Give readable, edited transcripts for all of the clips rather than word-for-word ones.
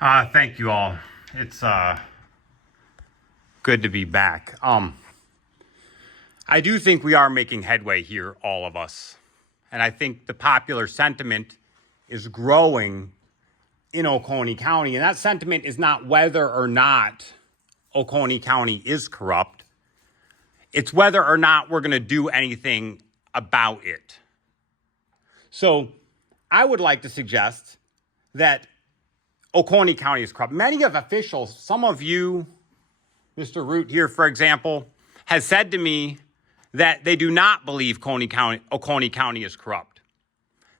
Thank you all. It's good to be back. I do think we are making headway here, all of us. And I think the popular sentiment is growing in Oconee County. And that sentiment is not whether or not Oconee County is corrupt. It's whether or not we're going to do anything about it. So I would like to suggest that Oconee County is corrupt. Many of officials, some of you, Mr. Root here, for example, has said to me that they do not believe Oconee County is corrupt.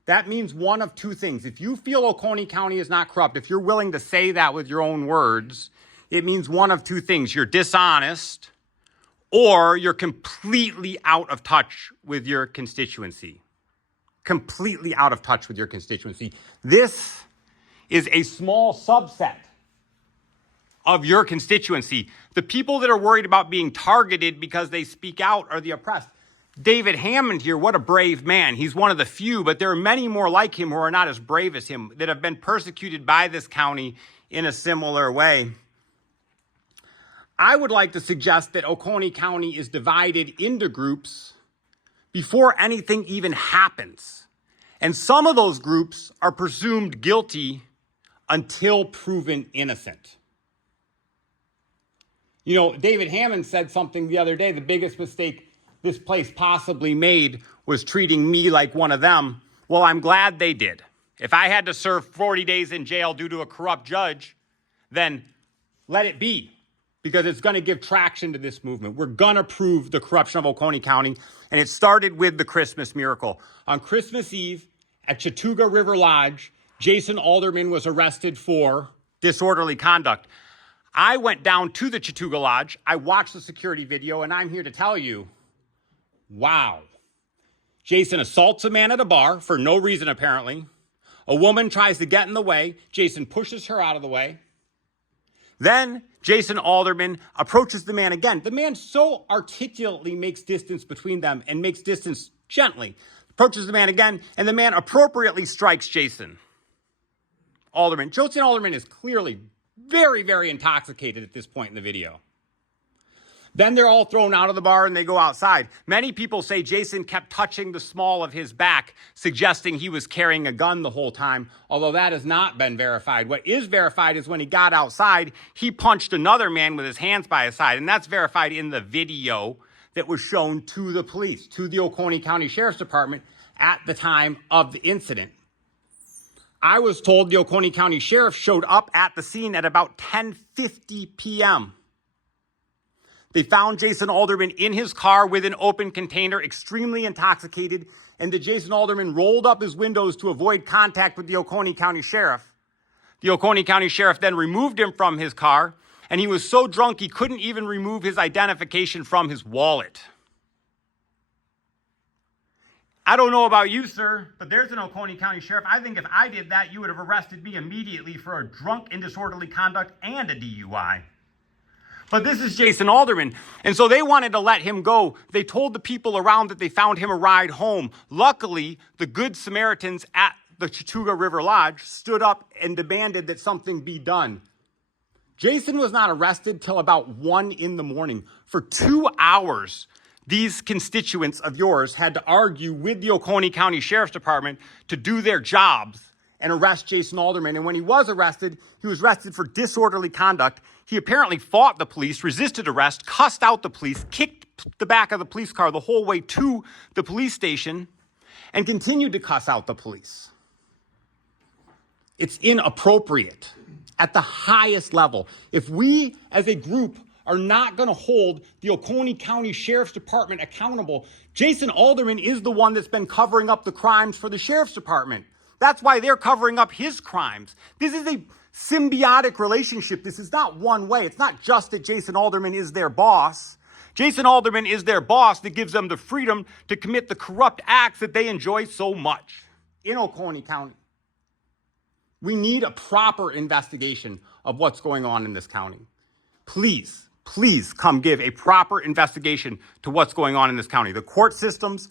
That means one of two things. If you feel Oconee County is not corrupt, if you're willing to say that with your own words, it means one of two things. You're dishonest or you're completely out of touch with your constituency. Completely out of touch with your constituency. This is a small subset of your constituency. The people that are worried about being targeted because they speak out are the oppressed. David Hammond here, what a brave man. He's one of the few, but there are many more like him who are not as brave as him that have been persecuted by this county in a similar way. I would like to suggest that Oconee County is divided into groups before anything even happens. And some of those groups are presumed guilty until proven innocent. You know, David Hammond said something the other day, the biggest mistake this place possibly made was treating me like one of them. Well, I'm glad they did. If I had to serve 40 days in jail due to a corrupt judge, then let it be, because it's going to give traction to this movement. We're going to prove the corruption of Oconee County, and it started with the Christmas miracle. On Christmas Eve at Chatuga River Lodge, Jason Alderman was arrested for disorderly conduct. I went down to the Chatuga Lodge. I watched the security video, and I'm here to tell you, wow. Jason assaults a man at a bar for no reason, apparently. A woman tries to get in the way. Jason pushes her out of the way. Then Jason Alderman approaches the man again. The man so articulately makes distance between them and makes distance gently. Approaches the man again, and the man appropriately strikes Jason Alderman. Jason Alderman is clearly very, very intoxicated at this point in the video. Then they're all thrown out of the bar and they go outside. Many people say Jason kept touching the small of his back, suggesting he was carrying a gun the whole time, although that has not been verified. What is verified is when he got outside, he punched another man with his hands by his side, and that's verified in the video that was shown to the police, to the Oconee County Sheriff's Department at the time of the incident. I was told the Oconee County Sheriff showed up at the scene at about 10:50 p.m. They found Jason Alderman in his car with an open container, extremely intoxicated, and the Jason Alderman rolled up his windows to avoid contact with the Oconee County Sheriff. The Oconee County Sheriff then removed him from his car, and he was so drunk he couldn't even remove his identification from his wallet. I don't know about you, sir, but there's an Oconee County Sheriff. I think if I did that, you would have arrested me immediately for a drunk and disorderly conduct and a DUI. But this is Jason Alderman, and so they wanted to let him go. They told the people around that they found him a ride home. Luckily, the Good Samaritans at the Chatuga River Lodge stood up and demanded that something be done. Jason was not arrested till about 1 a.m. For 2 hours, these constituents of yours had to argue with the Oconee County Sheriff's Department to do their jobs and arrest Jason Alderman. And when he was arrested for disorderly conduct. He apparently fought the police, resisted arrest, cussed out the police, kicked the back of the police car the whole way to the police station, and continued to cuss out the police. It's inappropriate at the highest level. If we as a group are not going to hold the Oconee County Sheriff's Department accountable, Jason Alderman is the one that's been covering up the crimes for the Sheriff's Department. That's why they're covering up his crimes. This is a symbiotic relationship. This is not one way. It's not just that Jason Alderman is their boss. Jason Alderman is their boss that gives them the freedom to commit the corrupt acts that they enjoy so much in Oconee County. We need a proper investigation of what's going on in this county. Please, please come give a proper investigation to what's going on in this county, the court systems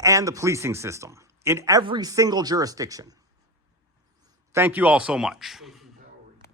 and the policing system in every single jurisdiction. Thank you all so much.